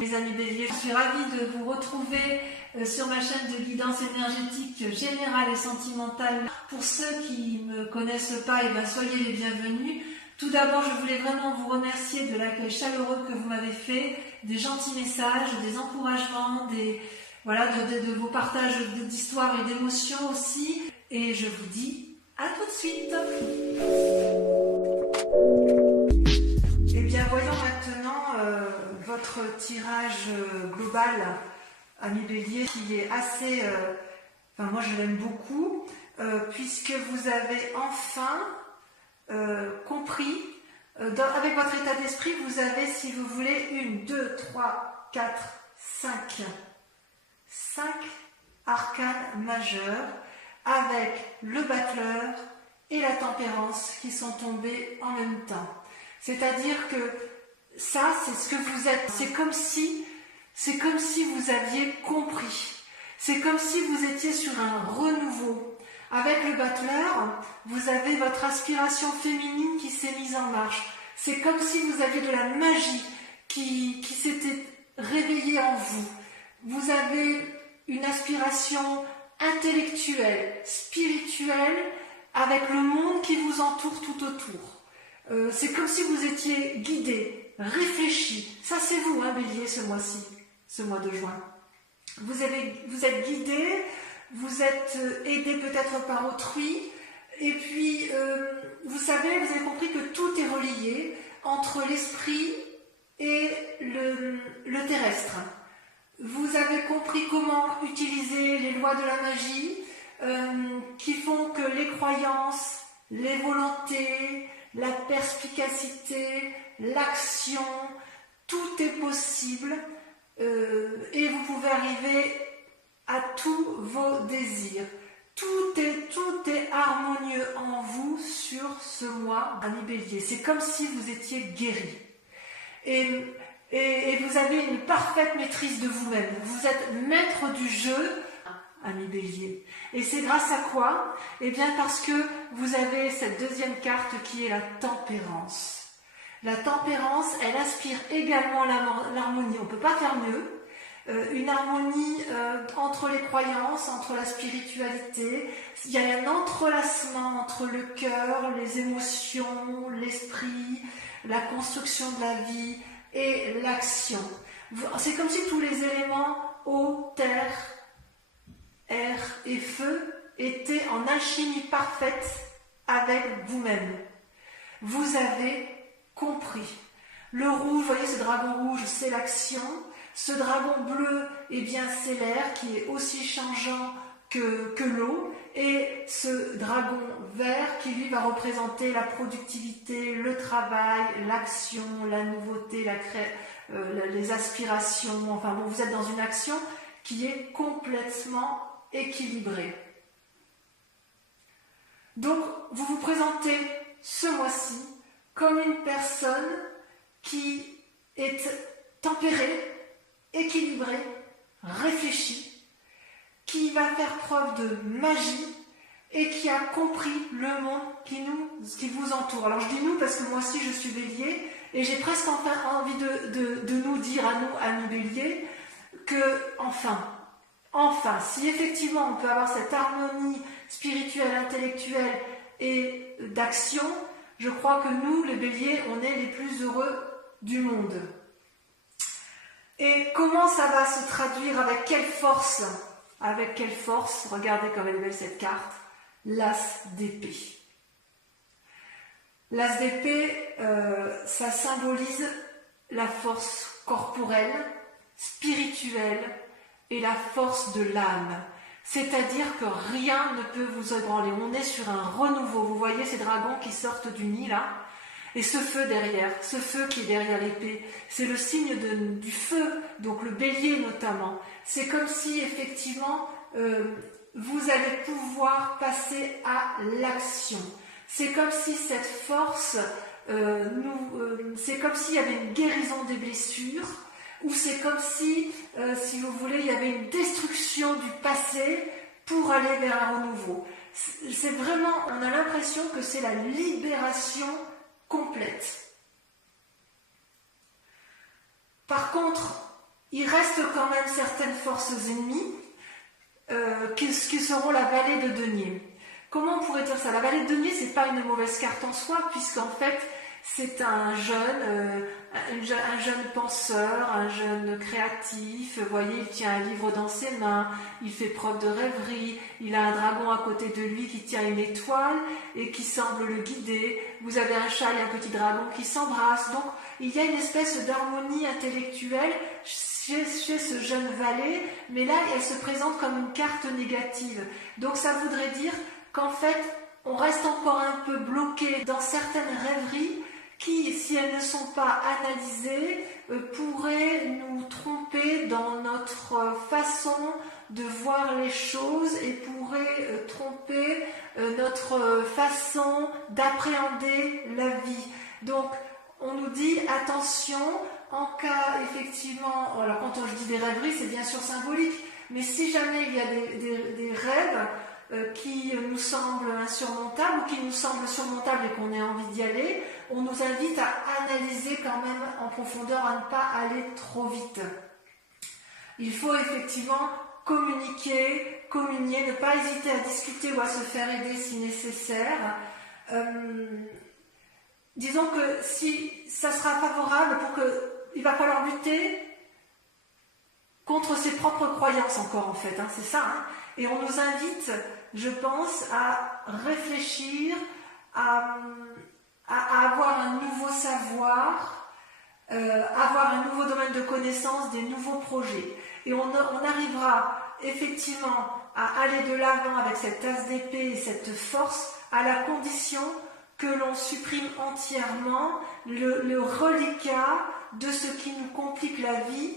les amis béliers, je suis ravie de vous retrouver sur ma chaîne de guidance énergétique générale et sentimentale. Pour ceux qui ne me connaissent pas, soyez les bienvenus. Tout d'abord, je voulais vraiment vous remercier de l'accueil chaleureux que vous m'avez fait, des gentils messages, des encouragements, de vos partages d'histoires et d'émotions aussi. Et je vous dis à tout de suite. Eh bien, voyons maintenant votre tirage global, ami bélier, qui est assez... moi, je l'aime beaucoup, puisque vous avez enfin compris, avec votre état d'esprit, vous avez, si vous voulez, 1, 2, 3, 4, 5 arcanes majeurs, avec le battleur et la tempérance qui sont tombés en même temps. C'est-à-dire que ça, c'est ce que vous êtes. C'est comme si vous aviez compris. C'est comme si vous étiez sur un renouveau. Avec le battleur, vous avez votre aspiration féminine qui s'est mise en marche. C'est comme si vous aviez de la magie qui s'était réveillée en vous. Vous avez une aspiration intellectuelle, spirituelle, avec le monde qui vous entoure tout autour. C'est comme si vous étiez guidé, réfléchi. Ça, c'est vous, bélier, ce mois-ci, ce mois de juin. Vous êtes guidé, vous êtes aidé peut-être par autrui, et puis, vous avez compris que tout est relié entre l'esprit et le terrestre. Vous avez compris comment utiliser les lois de la magie qui font que les croyances, les volontés, la perspicacité, l'action, tout est possible et vous pouvez arriver à tous vos désirs. Tout est harmonieux en vous sur ce mois, ami bélier. C'est comme si vous étiez guéri. Et vous avez une parfaite maîtrise de vous-même. Vous êtes maître du jeu, ami bélier. Et c'est grâce à quoi? Eh bien parce que vous avez cette deuxième carte qui est la tempérance. La tempérance, elle aspire également l'harmonie. On ne peut pas faire mieux. Une harmonie entre les croyances, entre la spiritualité. Il y a un entrelacement entre le cœur, les émotions, l'esprit, la construction de la vie et l'action. C'est comme si tous les éléments eau, terre, air et feu étaient en alchimie parfaite avec vous-même. Vous avez compris. Le rouge, vous voyez ce dragon rouge, c'est l'action. Ce dragon bleu, c'est l'air qui est aussi changeant que l'eau. Et ce dragon vert qui lui va représenter la productivité, le travail, l'action, la nouveauté, les aspirations. Vous êtes dans une action qui est complètement équilibrée. Donc, vous vous présentez ce mois-ci comme une personne qui est tempérée, équilibrée, réfléchie, qui va faire preuve de magie et qui a compris le monde qui vous entoure. Alors je dis nous parce que moi aussi je suis bélier et j'ai presque envie de nous dire à nous, amis béliers, que enfin, si effectivement on peut avoir cette harmonie spirituelle, intellectuelle et d'action, je crois que nous, les béliers, on est les plus heureux du monde. Et comment ça va se traduire? Avec quelle force? Avec quelle force? Regardez comme elle est belle cette carte. L'as d'épée. L'as d'épée, ça symbolise la force corporelle, spirituelle et la force de l'âme. C'est-à-dire que rien ne peut vous ébranler. On est sur un renouveau. Vous voyez ces dragons qui sortent du nid là? Et ce feu derrière, ce feu qui est derrière l'épée, c'est le signe du feu, donc le bélier notamment. C'est comme si effectivement vous allez pouvoir passer à l'action. C'est comme si cette force, c'est comme s'il y avait une guérison des blessures, ou c'est comme si vous voulez, il y avait une destruction du passé pour aller vers un renouveau. C'est vraiment, on a l'impression que c'est la libération complète. Par contre, il reste quand même certaines forces ennemies qui seront la vallée de denier. Comment on pourrait dire ça? La vallée de denier, c'est pas une mauvaise carte en soi, puisqu'en fait, c'est un jeune penseur, un jeune créatif. Vous voyez, il tient un livre dans ses mains, il fait preuve de rêverie, il a un dragon à côté de lui qui tient une étoile et qui semble le guider. Vous avez un chat et un petit dragon qui s'embrassent. Donc, il y a une espèce d'harmonie intellectuelle chez ce jeune valet, mais là, elle se présente comme une carte négative. Donc, ça voudrait dire qu'en fait, on reste encore un peu bloqué dans certaines rêveries qui, si elles ne sont pas analysées, pourraient nous tromper dans notre façon de voir les choses et pourraient tromper notre façon d'appréhender la vie. Donc, on nous dit attention, en cas effectivement, alors quand je dis des rêveries, c'est bien sûr symbolique, mais si jamais il y a des rêves qui nous semblent insurmontables ou qui nous semblent surmontables et qu'on ait envie d'y aller, on nous invite à analyser quand même en profondeur, à ne pas aller trop vite. Il faut effectivement communiquer, communier, ne pas hésiter à discuter ou à se faire aider si nécessaire. Disons que si ça sera favorable il va falloir lutter contre ses propres croyances encore en fait, c'est ça. Et on nous invite, je pense, à réfléchir, à avoir un nouveau savoir, avoir un nouveau domaine de connaissances, des nouveaux projets. Et on arrivera effectivement à aller de l'avant avec cette tasse d'épée et cette force à la condition que l'on supprime entièrement le reliquat de ce qui nous complique la vie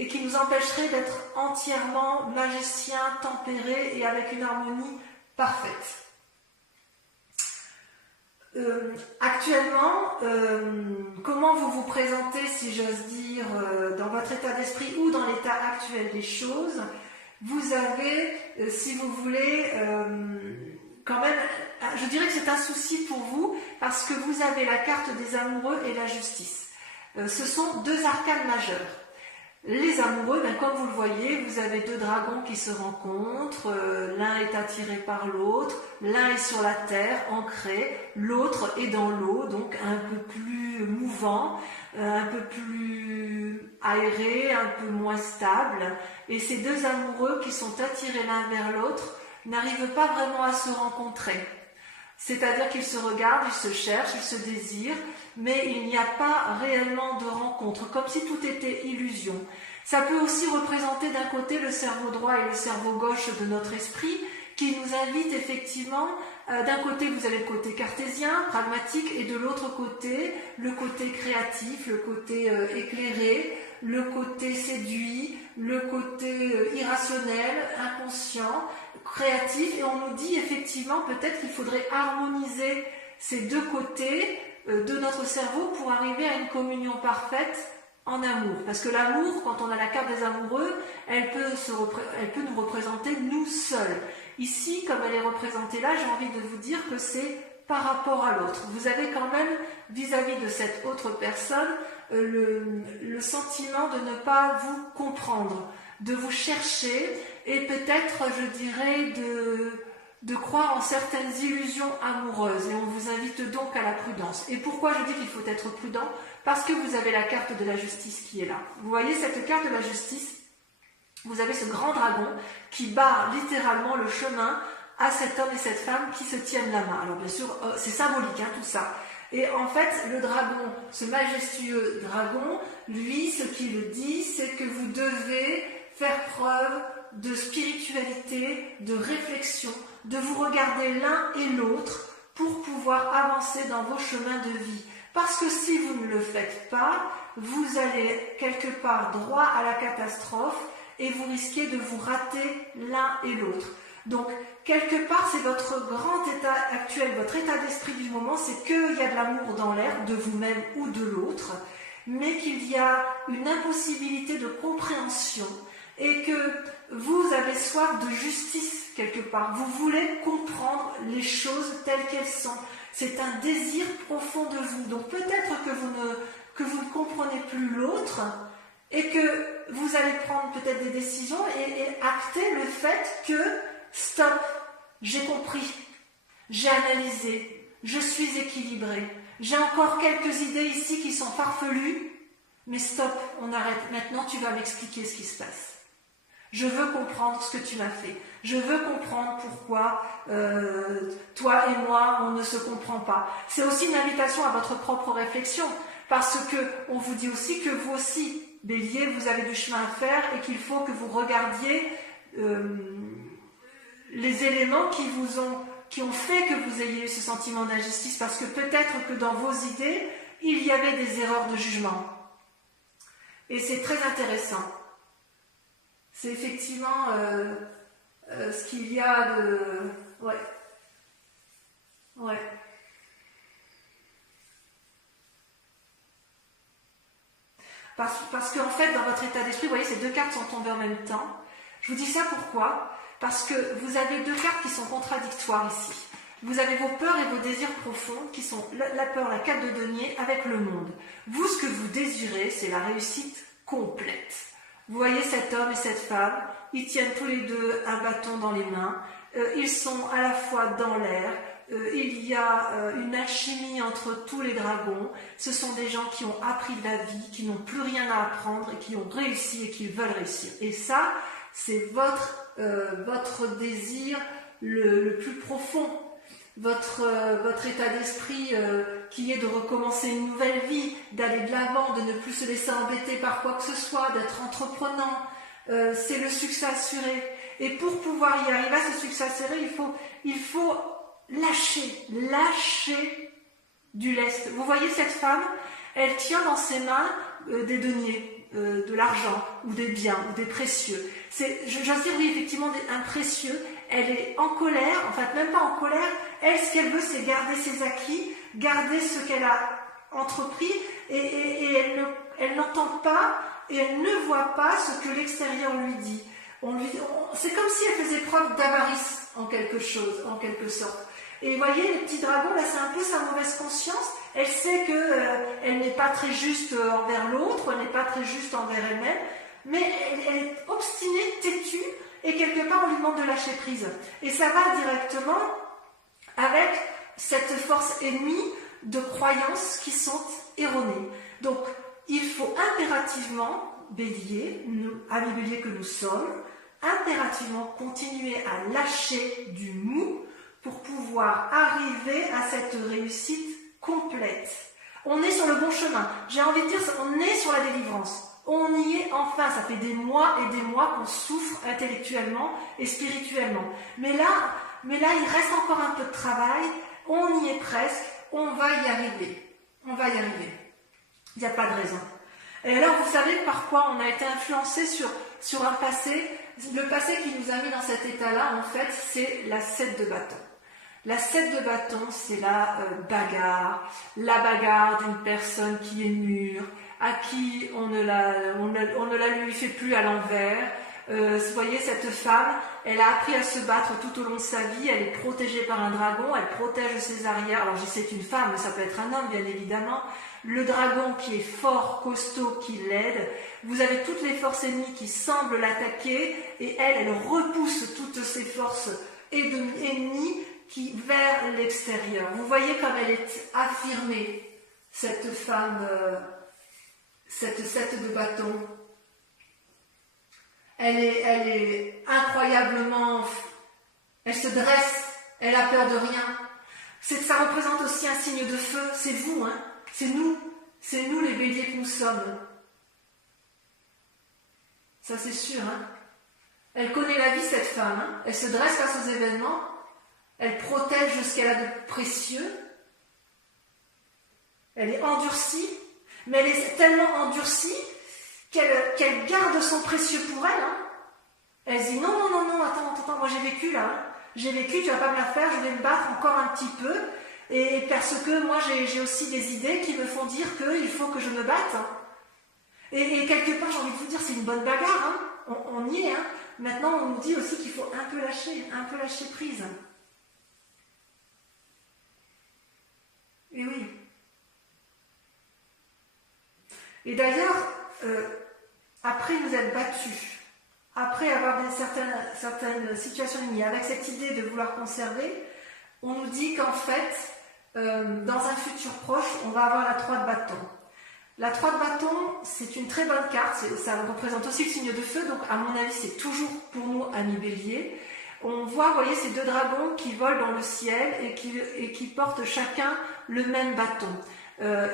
et qui nous empêcherait d'être entièrement magicien, tempéré et avec une harmonie parfaite. Actuellement, comment vous vous présentez, si j'ose dire, dans votre état d'esprit ou dans l'état actuel des choses? Vous avez, si vous voulez, quand même, je dirais que c'est un souci pour vous parce que vous avez la carte des amoureux et la justice. Ce sont deux arcanes majeures. Les amoureux, comme vous le voyez, vous avez deux dragons qui se rencontrent, l'un est attiré par l'autre, l'un est sur la terre, ancré, l'autre est dans l'eau, donc un peu plus mouvant, un peu plus aéré, un peu moins stable. Et ces deux amoureux qui sont attirés l'un vers l'autre n'arrivent pas vraiment à se rencontrer. C'est-à-dire qu'ils se regardent, ils se cherchent, ils se désirent, mais il n'y a pas réellement de rencontre, comme si tout était illusion. Ça peut aussi représenter d'un côté le cerveau droit et le cerveau gauche de notre esprit, qui nous invite effectivement, d'un côté vous avez le côté cartésien, pragmatique, et de l'autre côté, le côté créatif, le côté éclairé, le côté séduit, le côté irrationnel, inconscient, créatif, et on nous dit effectivement peut-être qu'il faudrait harmoniser ces deux côtés de notre cerveau pour arriver à une communion parfaite en amour. Parce que l'amour, quand on a la carte des amoureux, elle peut nous représenter nous seuls. Ici, comme elle est représentée là, j'ai envie de vous dire que c'est par rapport à l'autre. Vous avez quand même, vis-à-vis de cette autre personne, le sentiment de ne pas vous comprendre, de vous chercher et peut-être, je dirais, de croire en certaines illusions amoureuses. Et on vous invite donc à la prudence. Et pourquoi je dis qu'il faut être prudent? Parce que vous avez la carte de la justice qui est là. Vous voyez cette carte de la justice? Vous avez ce grand dragon qui barre littéralement le chemin à cet homme et cette femme qui se tiennent la main. Alors bien sûr, c'est symbolique tout ça. Et en fait, le dragon, ce majestueux dragon, lui, ce qu'il dit, c'est que vous devez faire preuve de spiritualité, de réflexion, de vous regarder l'un et l'autre pour pouvoir avancer dans vos chemins de vie. Parce que si vous ne le faites pas, vous allez quelque part droit à la catastrophe et vous risquez de vous rater l'un et l'autre. Donc, quelque part, c'est votre grand état actuel, votre état d'esprit du moment, c'est qu'il y a de l'amour dans l'air, de vous-même ou de l'autre, mais qu'il y a une impossibilité de compréhension et que vous avez soif de justice quelque part. Vous voulez comprendre les choses telles qu'elles sont. C'est un désir profond de vous. Donc peut-être que vous ne comprenez plus l'autre, et que vous allez prendre peut-être des décisions et acter le fait que stop, j'ai compris, j'ai analysé, je suis équilibré, j'ai encore quelques idées ici qui sont farfelues, mais stop, on arrête, maintenant tu vas m'expliquer ce qui se passe. Je veux comprendre ce que tu m'as fait. Je veux comprendre pourquoi toi et moi, on ne se comprend pas. C'est aussi une invitation à votre propre réflexion, parce que on vous dit aussi que vous aussi, Bélier, vous avez du chemin à faire et qu'il faut que vous regardiez les éléments qui ont fait que vous ayez eu ce sentiment d'injustice, parce que peut-être que dans vos idées, il y avait des erreurs de jugement. Et c'est très intéressant. C'est effectivement ce qu'il y a de... Ouais. Ouais. Parce qu'en fait, dans votre état d'esprit, vous voyez, ces deux cartes sont tombées en même temps. Je vous dis ça pourquoi? Parce que vous avez deux cartes qui sont contradictoires ici. Vous avez vos peurs et vos désirs profonds, qui sont la peur, la carte de denier, avec le monde. Vous, ce que vous désirez, c'est la réussite complète. Vous voyez cet homme et cette femme, ils tiennent tous les deux un bâton dans les mains, ils sont à la fois dans l'air, il y a une alchimie entre tous les dragons, ce sont des gens qui ont appris de la vie, qui n'ont plus rien à apprendre et qui ont réussi et qui veulent réussir. Et ça, c'est votre désir le plus profond, votre état d'esprit qui est de recommencer une nouvelle vie, d'aller de l'avant, de ne plus se laisser embêter par quoi que ce soit, d'être entreprenant. C'est le succès assuré. Et pour pouvoir y arriver à ce succès assuré, il faut lâcher du lest. Vous voyez cette femme, elle tient dans ses mains des deniers, de l'argent, ou des biens, ou des précieux. J'ose dire, oui, effectivement, un précieux. Elle est en colère, en fait, même pas en colère. Elle, ce qu'elle veut, c'est garder ses acquis, garder ce qu'elle a entrepris, et elle n'entend pas, et elle ne voit pas ce que l'extérieur lui dit. C'est comme si elle faisait preuve d'avarice en quelque sorte. Et vous voyez, les petits dragons, là, c'est un peu sa mauvaise conscience. Elle sait qu'elle n'est pas très juste envers l'autre, elle n'est pas très juste envers elle-même, mais elle est obstinée, têtue, et quelque part, on lui demande de lâcher prise. Et ça va directement avec cette force ennemie de croyances qui sont erronées. Donc, il faut impérativement, Bélier, amis Bélier que nous sommes, impérativement continuer à lâcher du mou pour pouvoir arriver à cette réussite complète. On est sur le bon chemin. J'ai envie de dire, on est sur la délivrance. On y est enfin. Ça fait des mois et des mois qu'on souffre intellectuellement et spirituellement. Mais là, il reste encore un peu de travail. On y est presque. On va y arriver. On va y arriver. Il n'y a pas de raison. Et alors, vous savez par quoi on a été influencé sur un passé. Le passé qui nous a mis dans cet état-là, en fait, c'est la 7 de bâton. La 7 de bâton, c'est la bagarre d'une personne qui est mûre, à qui on ne la lui fait plus à l'envers. Vous voyez, cette femme, elle a appris à se battre tout au long de sa vie, elle est protégée par un dragon, elle protège ses arrières. Alors je sais c'est une femme, mais ça peut être un homme, bien évidemment. Le dragon qui est fort, costaud, qui l'aide. Vous avez toutes les forces ennemies qui semblent l'attaquer, et elle repousse toutes ces forces ennemies vers l'extérieur. Vous voyez comme elle est affirmée, cette femme, cette 7 de bâton. Elle est incroyablement... Elle se dresse, elle a peur de rien. Ça représente aussi un signe de feu, c'est vous, hein. C'est nous les béliers que nous sommes. Ça c'est sûr, hein. Elle connaît la vie, cette femme, hein. Elle se dresse face aux événements. Elle protège ce qu'elle a de précieux. Elle est endurcie, mais elle est tellement endurcie qu'elle garde son précieux pour elle. Hein. Elle se dit non, attends, moi j'ai vécu là. Hein. J'ai vécu, tu vas pas me la faire, je vais me battre encore un petit peu. Et parce que moi j'ai aussi des idées qui me font dire qu'il faut que je me batte. Hein. Et quelque part, j'ai envie de vous dire, c'est une bonne bagarre. Hein. On y est. Hein. Maintenant, on nous dit aussi qu'il faut un peu lâcher prise. Et oui. Et d'ailleurs, après vous êtes battu, après avoir certaines situations limites, avec cette idée de vouloir conserver, on nous dit qu'en fait, dans un futur proche, on va avoir la 3 de bâton. La 3 de bâton, c'est une très bonne carte, ça représente aussi le signe de feu, donc à mon avis, c'est toujours pour nous ami Bélier. On voit, vous voyez, ces deux dragons qui volent dans le ciel et qui portent chacun le même bâton.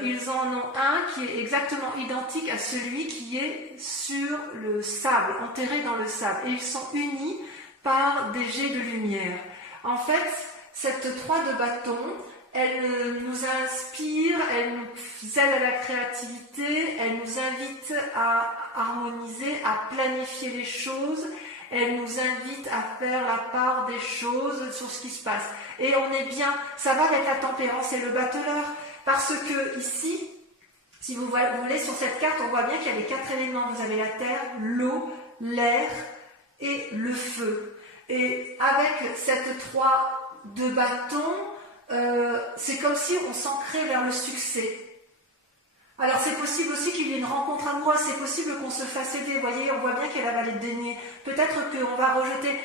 Ils en ont un qui est exactement identique à celui qui est sur le sable, enterré dans le sable. Et ils sont unis par des jets de lumière. En fait, cette 3 de bâton, elle nous inspire, elle nous aide à la créativité, elle nous invite à harmoniser, à planifier les choses, elle nous invite à faire la part des choses sur ce qui se passe. Et on est bien, ça va avec la tempérance et le battleur, parce que ici, si vous voulez, sur cette carte, on voit bien qu'il y a les 4 éléments. Vous avez la terre, l'eau, l'air et le feu. Et avec cette 3 de bâton, c'est comme si on s'ancrait vers le succès. Alors c'est possible aussi qu'il y ait une rencontre amoureuse, c'est possible qu'on se fasse aider, vous voyez, on voit bien qu'il y a la vallée de denier. Peut-être qu'on va rejeter,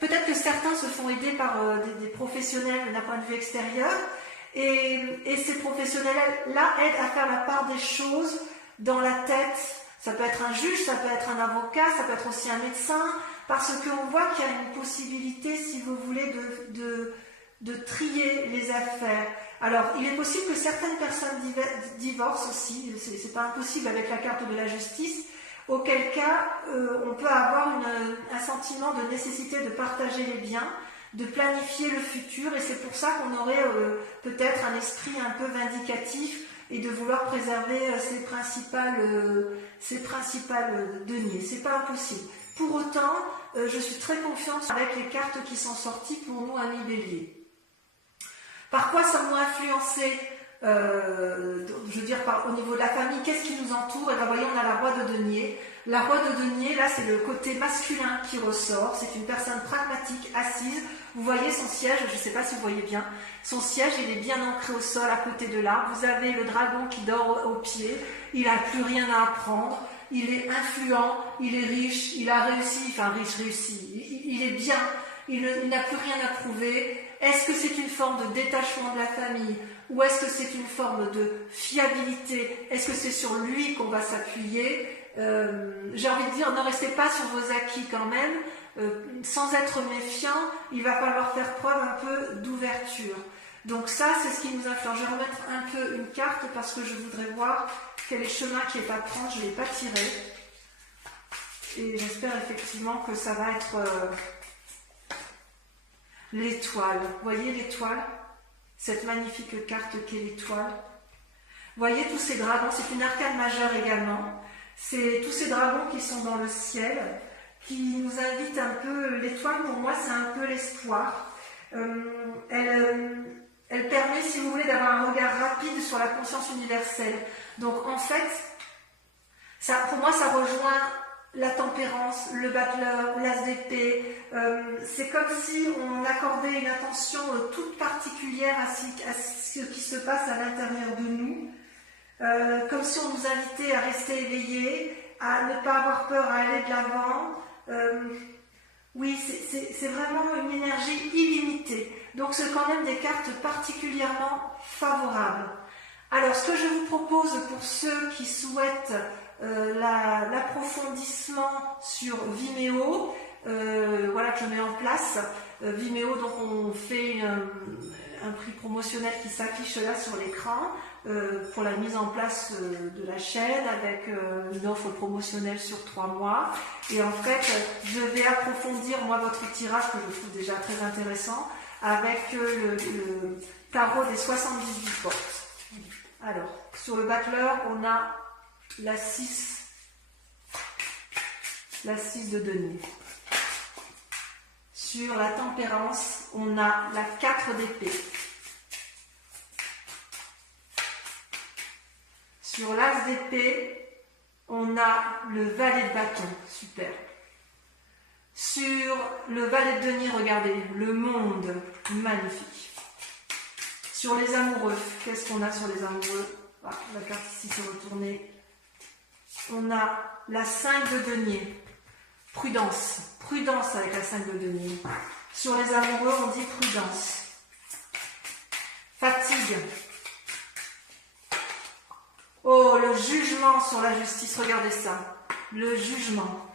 peut-être que certains se font aider par des professionnels d'un point de vue extérieur, et ces professionnels-là aident à faire la part des choses dans la tête. Ça peut être un juge, ça peut être un avocat, ça peut être aussi un médecin, parce qu'on voit qu'il y a une possibilité, si vous voulez, de trier les affaires. Alors, il est possible que certaines personnes divorcent aussi, c'est pas impossible avec la carte de la justice, auquel cas on peut avoir un sentiment de nécessité de partager les biens, de planifier le futur, et c'est pour ça qu'on aurait peut-être un esprit un peu vindicatif et de vouloir préserver ses principales deniers. C'est pas impossible. Pour autant, je suis très confiante avec les cartes qui sont sorties pour nous, amis Bélier. Par quoi sommes-nous influencés je veux dire, au niveau de la famille, qu'est-ce qui nous entoure? Et bien, voyez, on a la roi de denier. La roi de denier, là, c'est le côté masculin qui ressort. C'est une personne pragmatique, assise. Vous voyez son siège, je ne sais pas si vous voyez bien. Son siège, il est bien ancré au sol, à côté de l'arbre. Vous avez le dragon qui dort au pied. Il n'a plus rien à apprendre. Il est influent, il est riche, il a réussi, enfin réussi. Il est bien, il n'a plus rien à prouver. Est-ce que c'est une forme de détachement de la famille? Ou est-ce que c'est une forme de fiabilité? Est-ce que c'est sur lui qu'on va s'appuyer? J'ai envie de dire, ne restez pas sur vos acquis quand même. Sans être méfiant, il va falloir faire preuve un peu d'ouverture. Donc ça, c'est ce qui nous influence. Je vais remettre un peu une carte parce que je voudrais voir quel est le chemin qui est à prendre. Je ne l'ai pas tiré. Et j'espère effectivement que ça va être l'étoile. Vous voyez l'étoile? Cette magnifique carte qu'est l'étoile. Vous voyez tous ces dragons, c'est une arcane majeure également. C'est tous ces dragons qui sont dans le ciel, qui nous invitent un peu. L'étoile, pour moi, c'est un peu l'espoir. Elle permet, si vous voulez, d'avoir un regard rapide sur la conscience universelle. Donc, en fait, pour moi, ça rejoint la tempérance, le battleur, l'as d'épée. C'est comme si on accordait une attention toute particulière à ce qui se passe à l'intérieur de nous. Comme si on nous invitait à rester éveillés, à ne pas avoir peur, à aller de l'avant. Oui, c'est vraiment une énergie illimitée. Donc c'est quand même des cartes particulièrement favorables. Alors ce que je vous propose pour ceux qui souhaitent l'approfondissement sur Vimeo, voilà que je mets en place. Vimeo, donc on fait un prix promotionnel qui s'affiche là sur l'écran pour la mise en place de la chaîne avec une offre promotionnelle sur 3 mois. Et en fait, je vais approfondir moi votre tirage que je trouve déjà très intéressant avec le tarot des 78 portes. Alors, sur le battleur, on a la 6 de denier. Sur la tempérance, on a la 4 d'épée. Sur l'as d'épée, on a le valet de bâton. Super. Sur le valet de denier, regardez, le monde. Magnifique. Sur les amoureux, qu'est-ce qu'on a sur les amoureux? La carte ici s'est retournée. on a la 5 de denier. Prudence. Prudence avec la 5 de denier. Sur les amoureux, on dit prudence. Fatigue. Oh, le jugement sur la justice, regardez ça. Le jugement.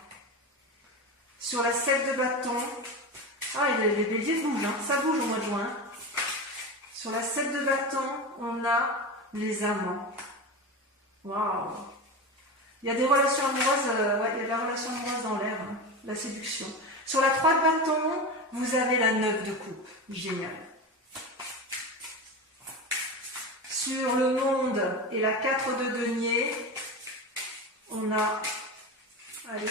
Sur la 7 de bâton, ah, les béliers bougent, hein. Ça bouge au mois de juin. Sur la 7 de bâton, on a les amants. Waouh! Il y a des relations amoureuses, ouais, il y a de la relation amoureuse dans l'air, hein, la séduction. Sur la 3 de bâton, vous avez la 9 de coupe. Génial. Sur le monde et la 4 de denier, on a, allez,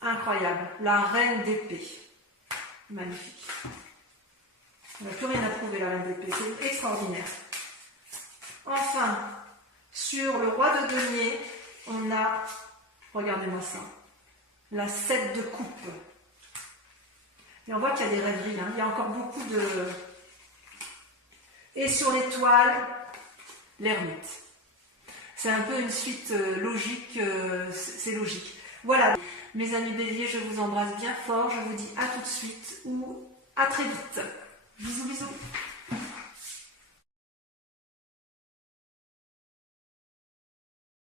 incroyable, la reine d'épée. Magnifique. On n'a plus rien à prouver, la reine d'épée, c'est extraordinaire. Enfin, sur le roi de denier, on a, regardez-moi ça, la 7 de coupe. Et on voit qu'il y a des rêveries, hein. Il y a encore beaucoup de... Et sur l'étoile, l'ermite. C'est un peu une suite logique, c'est logique. Voilà, mes amis béliers, je vous embrasse bien fort, je vous dis à tout de suite ou à très vite. Bisous, bisous.